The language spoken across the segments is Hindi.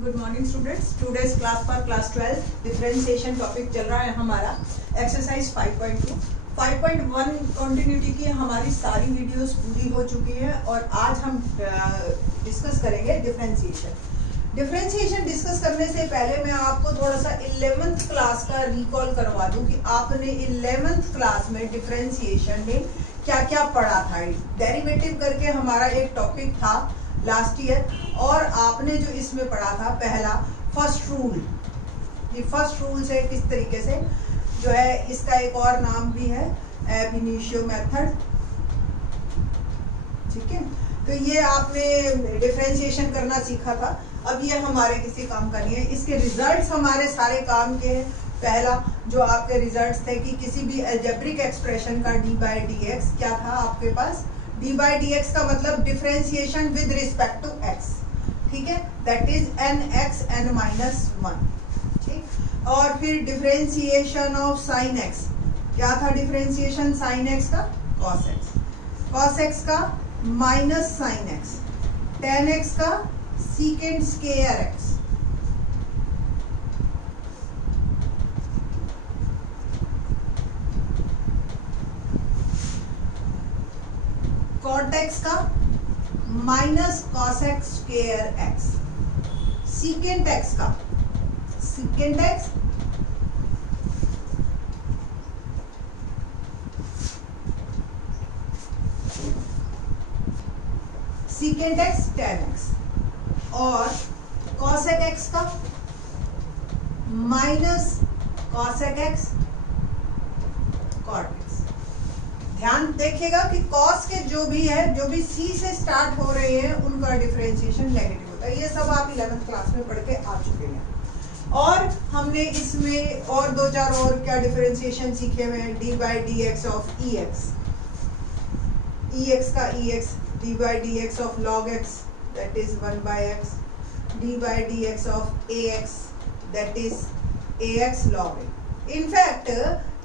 Good morning students. Today's class for class 12 differentiation topic चल रहा है हमारा। एक्सरसाइज 5.2 5.1 कंटिन्यूटी की हमारी सारी वीडियोस पूरी हो चुकी है और आज हम डिस्कस करेंगे डिफरेंशिएशन। डिफरेंशिएशन डिस्कस करने से पहले मैं आपको थोड़ा सा 11th क्लास का रिकॉल करवा दूं कि आपने 11th क्लास में डिफरेंशिएशन में क्या क्या पढ़ा था। डेरिवेटिव करके हमारा एक टॉपिक था लास्ट ईयर और आपने जो इसमें पढ़ा था पहला फर्स्ट रूल। ये फर्स्ट रूल से किस तरीके से जो है, इसका एक और नाम भी है एब इनिशियो मेथड। ठीक है, तो ये आपने डिफरेंशिएशन करना सीखा था। अब ये हमारे किसी काम का नहीं है। इसके रिजल्ट्स हमारे सारे काम के हैं। पहला जो आपके रिजल्ट्स थे कि किसी भी अलजेब्रिक एक्सप्रेशन का डी बाई डी एक्स क्या था आपके पास, डी बाई डी एक्स का मतलब differentiation with respect to x. ठीक है, that is n x n minus one. ठीक, और फिर डिफरेंशिएशन ऑफ साइन एक्स क्या था, डिफरेंशिएशन साइन एक्स का कॉस एक्स, कॉस एक्स का minus sine x, tan x का sec square x, cot x का minus cosec square x, secant x का secant x secant x tan x, और कॉसेक एक्स का minus cosec x cot x. ध्यान देखिएगा कि कॉस के जो भी है, जो भी सी से स्टार्ट हो रहे हैं उनका डिफरेंशिएशन नेगेटिव होता है। ये सब आप 11th क्लास में पढ़ के आ चुके हैं। और हमने इसमें और दो चार और क्या डिफरेंशिएशन सीखे हुए हैं। D by d x of e x, e x का e x, d by d x of log x that is 1 by x, d by d x of a x that is a x log a. In fact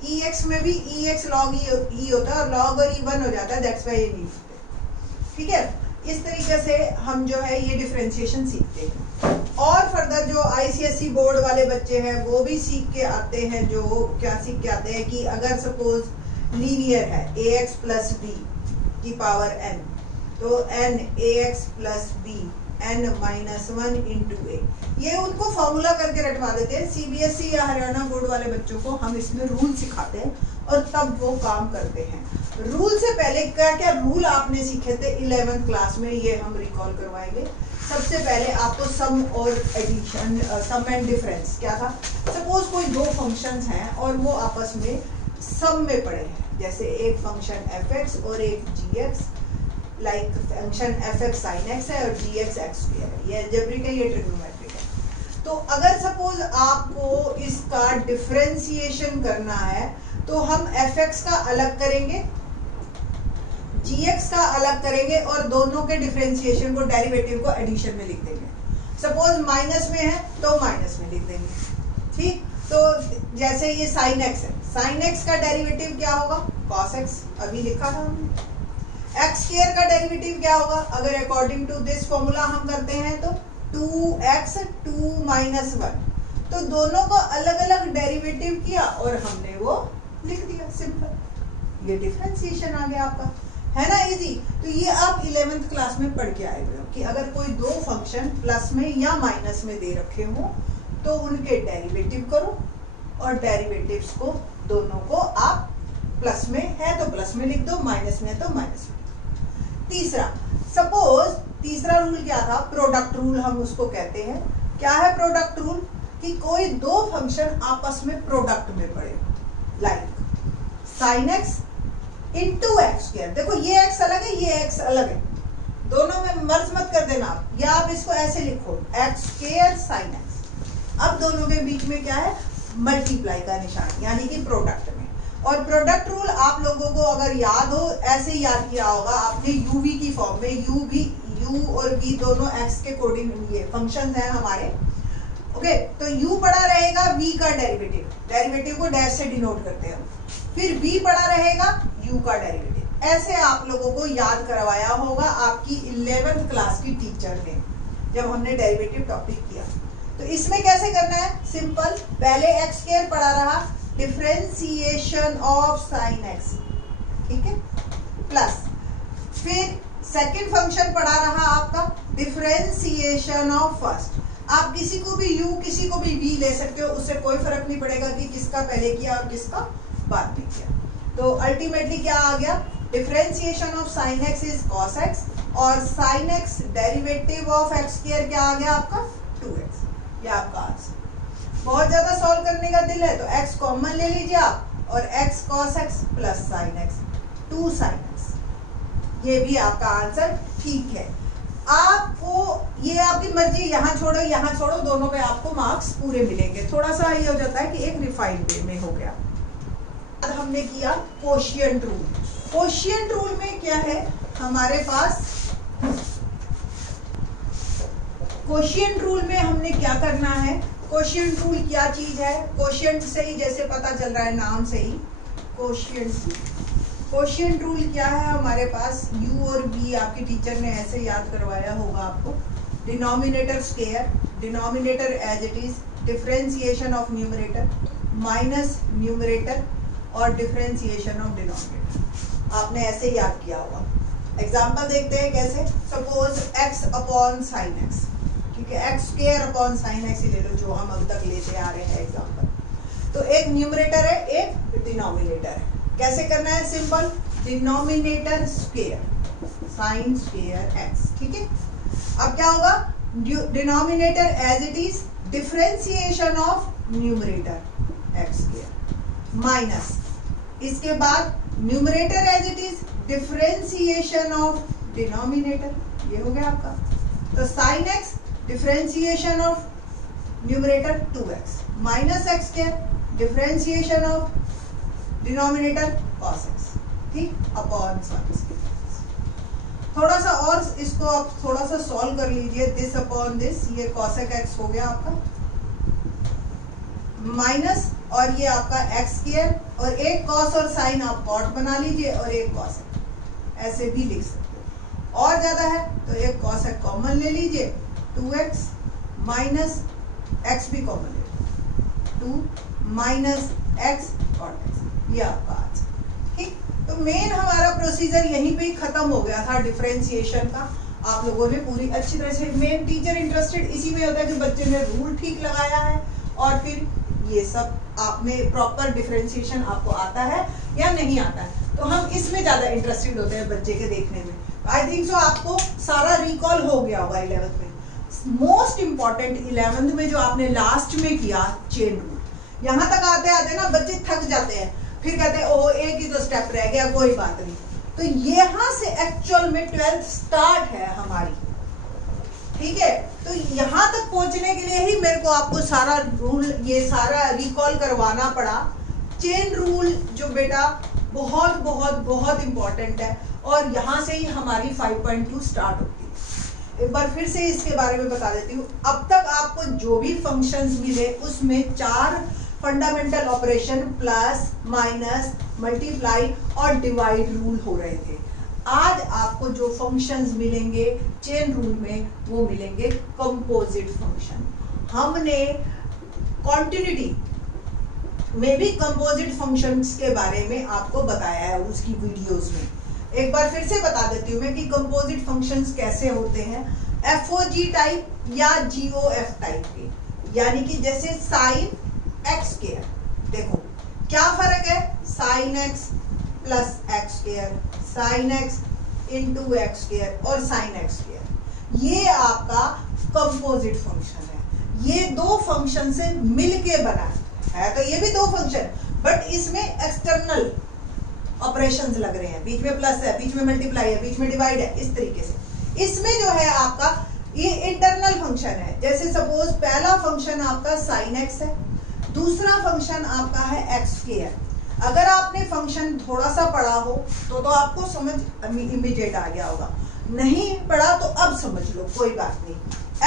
e x में भी ई एक्स लॉग ई होता है और लॉग और ई 1 हो जाता है, दैट्स व्हाई ये नहीं लिखते। ठीक है, इस तरीके से हम जो है ये डिफरेंशिएशन सीखते हैं। और फर्दर जो आईसीएसई बोर्ड वाले बच्चे हैं वो भी सीख के आते हैं। जो क्या सीख के आते हैं कि अगर सपोज लीनियर है ए एक्स प्लस बी की पावर एन, तो n a x plus b n minus one into a, ये उनको फॉर्मूला करके रटवा देते हैं। सीबीएसई या हरियाणा बोर्ड वाले बच्चों को हम इसमें रूल सिखाते हैं और तब वो काम करते हैं। रूल से पहले क्या क्या रूल आपने सीखे थे 11th क्लास में, ये हम रिकॉल करवाएंगे। सबसे पहले आपको सम और एडिशन, सम एंड डिफरेंस क्या था। सपोज कोई दो फंक्शंस हैं और वो आपस में सम में पड़े हैं, जैसे एक फंक्शन एफ एक्स और एक g x, like function f x sine x है और जी एक्स एक्स स्क्वायर है। ये अलजेब्रिक है, ये ट्रिग्नोमेट्रिक है। तो अगर सपोज आपको इसका डिफरेंशिएशन करना है तो हम एफ एक्स का अलग करेंगे, जी एक्स का अलग करेंगे और दोनों के डिफरेंशिएशन को, डेरिवेटिव को एडिशन में लिख देंगे। सपोज माइनस में है तो माइनस में लिख देंगे। ठीक, तो जैसे ये साइन एक्स है, साइन एक्स का डेरिवेटिव क्या होगा, कॉस एक्स, अभी लिखा था हमने। एक्स स्क्वायर का डेरिवेटिव क्या होगा, अगर अकॉर्डिंग टू दिस फॉर्मूला हम करते हैं तो 2x 2 माइनस 1, तो दोनों को अलग अलग डेरिवेटिव किया और हमने वो लिख दिया, सिंपल। ये डिफरेंशिएशन आ गया आपका, है ना, इजी। तो ये आप 11th क्लास में पढ़ के आए हुए हो कि अगर कोई दो फंक्शन प्लस में या माइनस में दे रखे हो तो उनके डेरिवेटिव करो और डेरिवेटिव्स को दोनों को आप प्लस में है तो प्लस में लिख दो, माइनस में है तो माइनस में। तीसरा, सपोज तीसरा रूल क्या था, प्रोडक्ट रूल हम उसको कहते हैं। क्या है प्रोडक्ट रूल, कि कोई दो फंक्शन आपस में प्रोडक्ट में पड़े, like sine x into x square. देखो ये एक्स अलग है, ये एक्स अलग है, दोनों में मर्ज मत कर देना आप, या आप इसको ऐसे लिखो एक्स स्क्वायर साइन एक्स। अब दोनों के बीच में क्या है, मल्टीप्लाई का निशान, यानी कि प्रोडक्ट में। और प्रोडक्ट रूल आप लोगों को अगर याद हो, ऐसे याद किया होगा आपने यूवी की फॉर्म में। यू और वी दोनों एक्स के कोऑर्डिनेट ये फंक्शंस हैं हमारे। ओके, तो यू पड़ा रहेगा वी का डेरिवेटिव, डेरिवेटिव को डैश से डिनोट करते हैं। फिर वी पड़ा रहेगा यू का डेरिवेटिव। ऐसे आप लोगों को याद करवाया होगा आपकी 11th क्लास की टीचर ने, जब हमने डेरिवेटिव टॉपिक किया। तो इसमें कैसे करना है, सिंपल, पहले एक्स स्क्वायर पड़ा रहा, डिफरेंशिएशन ऑफ साइन एक्स, ठीक है, प्लस फिर सेकंड फंक्शन पड़ा रहा आपका डिफरेंशिएशन ऑफ फर्स्ट। आप किसी को भी u किसी को भी v ले सकते हो, उससे कोई फर्क नहीं पड़ेगा कि किसका पहले किया और किसका बाद में किया। तो अल्टीमेटली क्या आ गया, differentiation of sine x is cos x, और sine x derivative of x square क्या आ गया आपका 2x। ये आपका आंसर। बहुत ज्यादा सॉल्व करने का दिल है तो x कॉमन ले लीजिए आप, और x cos x plus sine x 2 sin x, ये भी आपका आंसर ठीक है। आपको ये आपकी मर्जी, यहाँ छोड़ो, दोनों पे आपको मार्क्स पूरे मिलेंगे। थोड़ा सा ये हो जाता है कि एक रिफाइंड वे में हो गया। अब हमने किया कोशिएंट रूल। कोशिएंट रूल में क्या है हमारे पास, कोशिएंट रूल में हमने क्या करना है, कोशिएंट रूल क्या चीज है, कोशिएंट से ही जैसे पता चल रहा है नाम से ही, कोशिएंट रूल। कोशिएंट रूल क्या है हमारे पास, u और v आपकी टीचर ने ऐसे याद करवाया होगा आपको, denominator square, denominator as it is, differentiation of numerator minus numerator और डिफरेंशिएशन ऑफ डिनोमिनेटर। आपने ऐसे याद किया होगा। एग्जांपल देखते हैं कैसे, suppose x upon sine x, ठीक है, x square upon sine x ही ले लो जो हम अब तक लेते आ रहे हैं एग्जांपल। तो एक न्यूमरेटर है, एक डिनोमिनेटर है। कैसे करना है, simple, denominator square sine square x, ठीक है। अब क्या होगा, denominator as it is, differentiation of numerator x square minus, इसके बाद numerator as it is, differentiation of denominator, ये हो गया आपका। तो sine x differentiation of numerator 2x minus x square differentiation of denominator cos x, ठीक, अपॉन साइन स्क्वायर। थोड़ा सा और इसको आप थोड़ा सा सॉल्व कर लीजिए, दिस अपॉन दिस, ये cos x हो गया आपका माइनस, और ये आपका x स्क्वायर, और एक cos और sin आप कॉट बना लीजिए और एक cos x, ऐसे भी लिख सकते हो। और ज्यादा है तो एक cos x कॉमन ले लीजिए, 2x माइनस x भी कॉमन ले लीजिए, 2 माइनस x cot x, ये आपका आंसर, ठीक। तो मेन हमारा प्रोसीजर यहीं पे खत्म हो गया था डिफरेंशिएशन का। आप लोगों ने पूरी अच्छी तरह से, मेन टीचर इंटरेस्टेड इसी में होता है कि बच्चे ने रूल ठीक लगाया है, और फिर ये सब आपने प्रॉपर डिफरेंशिएशन आपको आता है या नहीं आता है, तो हम इसमें ज्यादा इंटरेस्टेड होते हैं बच्चे के देखने में। आई थिंक सो आपको सारा रिकॉल हो गया होगा 11th में। मोस्ट इंपॉर्टेंट 11th में जो आपने लास्ट में किया चेन रूल, यहाँ तक आते आते ना बच्चे थक जाते हैं, फिर कहते हैं ओह एक ही तो स्टेप रह गया, कोई बात नहीं। तो यहाँ से एक्चुअल में 12th स्टार्ट है हमारी, ठीक है। तो यहाँ तक पहुंचने के लिए ही मेरे को आपको सारा रूल, ये सारा रिकॉल करवाना पड़ा। चेन रूल जो बेटा बहुत बहुत बहुत इंपॉर्टेंट है, और यहाँ से ही हमारी 5.2 स्टार्ट होती है। एक बार फिर से इसके बारे में बता देती हूँ। अब तक आपको जो भी फंक्शंस मिले उसमें 4 fundamental operation, plus, minus, multiply और डिवाइड रूल हो रहे थे। आज आपको जो फंक्शंस मिलेंगे चेन रूल में, वो मिलेंगे कंपोजिट फंक्शन। हमने कॉन्टिन्यूटी में भी कंपोजिट फंक्शंस के बारे में आपको बताया है उसकी वीडियोस में। एक बार फिर से बता देती हूँ मैं कि कंपोजिट फंक्शंस कैसे होते हैं, एफओजी टाइप या जीओएफ टाइप के, यानी कि जैसे साइन एक्स स्क्वायर, देखो क्या फर्क है, sine x plus x square, sine x into x square और साइन एक्स स्क्वायर, ये आपका कंपोजिट फंक्शन है। ये दो फंक्शन से मिलके बना है, तो ये भी दो फंक्शन, बट इसमें एक्सटर्नल ऑपरेशंस लग रहे हैं, बीच में प्लस है, बीच में मल्टीप्लाई है, बीच में डिवाइड है, इस तरीके से। इसमें जो है आपका ये इंटरनल फंक्शन है। जैसे सपोज पहला फंक्शन आपका साइन एक्स है, दूसरा फंक्शन आपका है एक्स स्क्वायर। अगर आपने फंक्शन थोड़ा सा पढ़ा हो तो आपको समझ इमीडिएट आ गया होगा, नहीं पढ़ा तो अब समझ लो, कोई बात नहीं।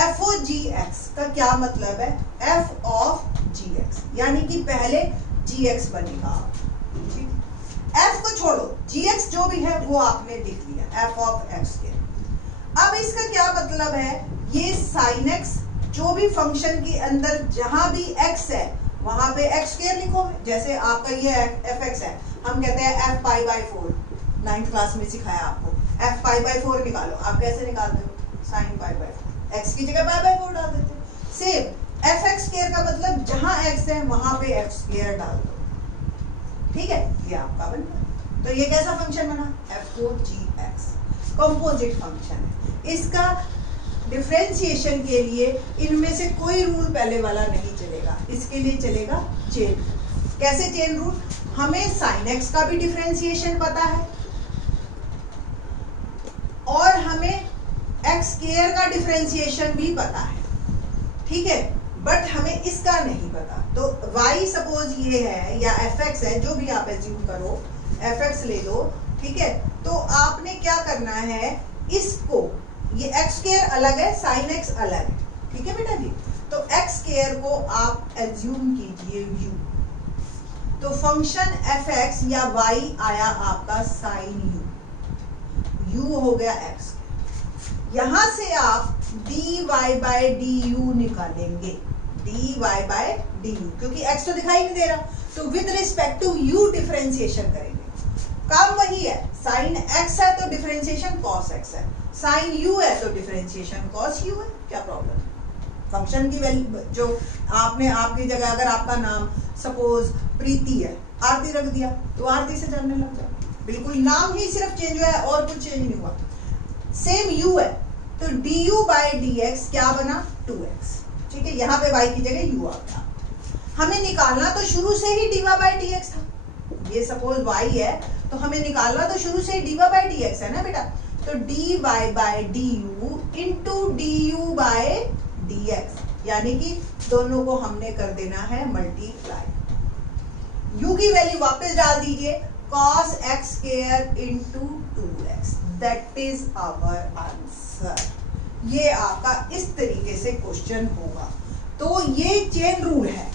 एफ ओ जी एक्स का क्या मतलब है, एफ ऑफ जी एक्स, यानी कि पहले जी एक्स बनेगा। एफ को छोड़ो, जी एक्स जो भी है वो आपने लिख लिया, एफ ऑफ एक्स के। अब इसका क्या मतलब है, ये साइन एक्स जो भी फंक्शन के अंदर जहां भी x है वहां पे x स्क्वायर लिखो। जैसे आपका ये fx है, हम कहते हैं f pi by 4, 9th class में सिखाया आपको, f पाई बाई 4 निकालो। आप कैसे निकालते हो? साइन पाई बाई 4, x की जगह पाई बाई 4 डाल देते हो। सेम fx स्क्वायर का मतलब जहां x है वहां पे x स्क्वायर डाल दो, ठीक है? ये आपका बन गया। तो ये कैसा फंक्शन बना? f4gx, कंपोजिट फंक्शन है। इसका डिफरेंशिएशन के लिए इनमें से कोई रूल पहले वाला नहीं चलेगा, इसके लिए चलेगा चेन। कैसे चेन रूल? हमें साइन एक्स का भी डिफरेंशिएशन पता है और हमें एक्स स्क्वायर का डिफरेंशिएशन भी पता है, ठीक है, बट हमें इसका नहीं पता। तो y सपोज ये है या fx है, जो भी आप एज्यूम करो, fx ले लो, ठीक है। तो आपने क्या करना है, इसको, ये x स्क्वायर अलग है, साइन x अलग है, ठीक है बेटा जी। तो x स्क्वायर को आप एज्यूम कीजिए u, तो फंक्शन fx या y आया आपका साइन u हो गया x। यहां से आप dy बाय du निकालेंगे, dy बाय du, क्योंकि x तो दिखाई नहीं दे रहा, तो with respect to u differentiation करेंगे। काम वही है, साइन x है तो डिफरेंशिएशन cos x है, साइन u है तो डिफरेंशिएशन cos u है। क्या प्रॉब्लम है? फंक्शन की वैल्यू जो आपने, आपकी जगह अगर आपका नाम सपोज प्रीति है, आरती रख दिया तो आरती से जानने लग जाओ, बिल्कुल नाम ही सिर्फ चेंज हुआ है और कुछ चेंज नहीं हुआ। सेम u है तो du बाय dx क्या बना? 2x, ठीक है। यहाँ पे y की जगह u आ गया। हमें निकालना तो शुरू से ही dy बाय dx था, ये सपोज y है तो हमें निकालना तो शुरू से ही dy बाय dx है ना बेटा। तो dy by du into du by dx, यानी कि दोनों को हमने कर देना है मल्टीप्लाई। u की वैल्यू वापस डाल दीजिए, cos x square into 2x, that is our answer. ये आपका इस तरीके से क्वेश्चन होगा। तो ये चेन रूल है।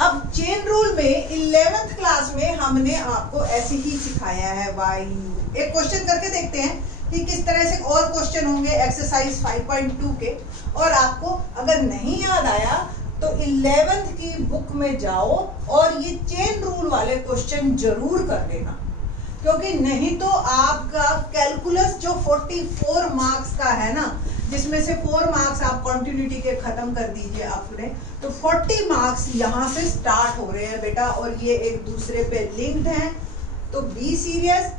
अब चेन रूल में 11th क्लास में हमने आपको ऐसे ही सिखाया है y u। एक क्वेश्चन करके देखते हैं कि किस तरह से और क्वेश्चन होंगे एक्सरसाइज 5.2 के। और आपको अगर नहीं याद आया तो 11th की बुक में जाओ और ये चेन रूल वाले क्वेश्चन जरूर कर लेना, क्योंकि नहीं तो आपका कैलकुलस जो 44 मार्क्स का है ना, जिसमें से 4 मार्क्स आप कंटिन्यूटी के खत्म कर दीजिए अपने, तो 40 मार्क्स यहाँ से स्टार्ट हो रहे हैं बेटा, और ये एक दूसरे पे लिंक्ड हैं। तो बी सीरियस,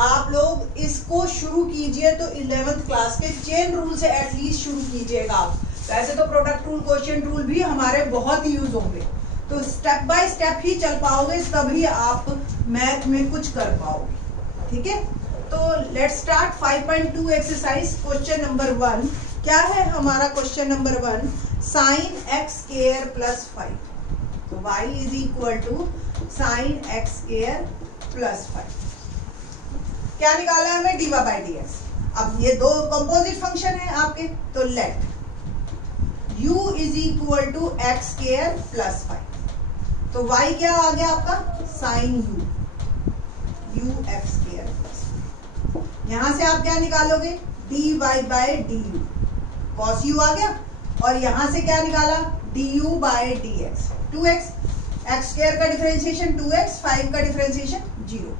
आप लोग इसको शुरू कीजिए तो 11th क्लास के चेन रूल से एटलीस्ट शुरू कीजिएगा आप। वैसे तो प्रोडक्ट रूल, क्वोशिएंट रूल भी हमारे बहुत यूज होंगे, तो स्टेप बाय स्टेप ही चल पाओगे, तभी आप मैथ में कुछ कर पाओगे, ठीक है। तो let's start 5.2 exercise question number 1। क्या है हमारा question number 1? Sine x square plus 5, तो y is equal to sine x square plus 5। क्या निकाला है हमें? dy by dx। अब ये दो कंपोजिट फंक्शन है आपके, तो let u is equal to x square plus 5, तो y क्या आ गया आपका? Sine u x square plus 5। यहां से आप क्या निकालोगे? dy by du, cos u आ गया, और यहां से क्या निकाला? du by dx, 2x, x square का डिफरेंशिएशन 2x, 5 का डिफरेंशिएशन 0।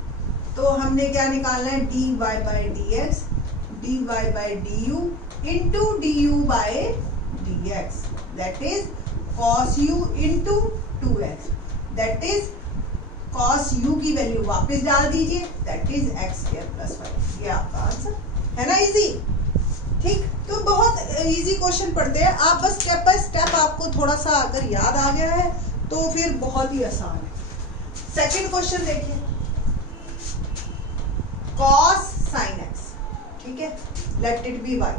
तो हमने क्या निकालना है? dy by dx, dy by du into du by dx, that is cos u into 2x, that is cos u की वैल्यू वापस डाल दीजिए, that is x square plus 5। ये आपका आंसर है ना, इजी, ठीक। तो बहुत इजी क्वेश्चन पढ़ते हैं आप, बस स्टेप बाय स्टेप आपको थोड़ा सा अगर याद आ गया है तो फिर बहुत ही आसान है। सेकंड क्वेश्चन देखिए, cos sin x, ठीक है, लेट इट बी y,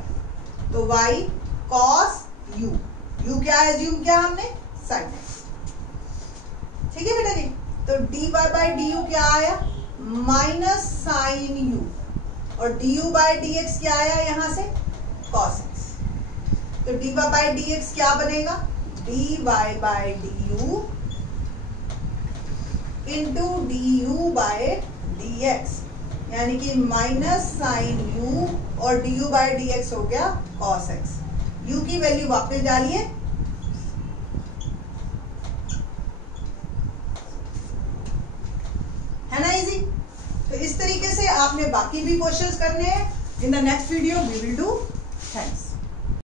तो y cos u, u क्या एज्यूम किया हमने? sin x, ठीक है बेटा जी। तो dy बाई du क्या आया? माइनस साइन u, और du बाई dx क्या आया यहाँ से? cos x। तो dy बाई dx क्या बनेगा? dy by du into du by dx, यानी कि माइनस साइन u और du बाई dx हो गया cos x। u की वैल्यू वापस डालिए, है ना इजी। तो इस तरीके से आपने बाकी भी क्वेश्चंस करने हैं। In the next video we will do. Thanks.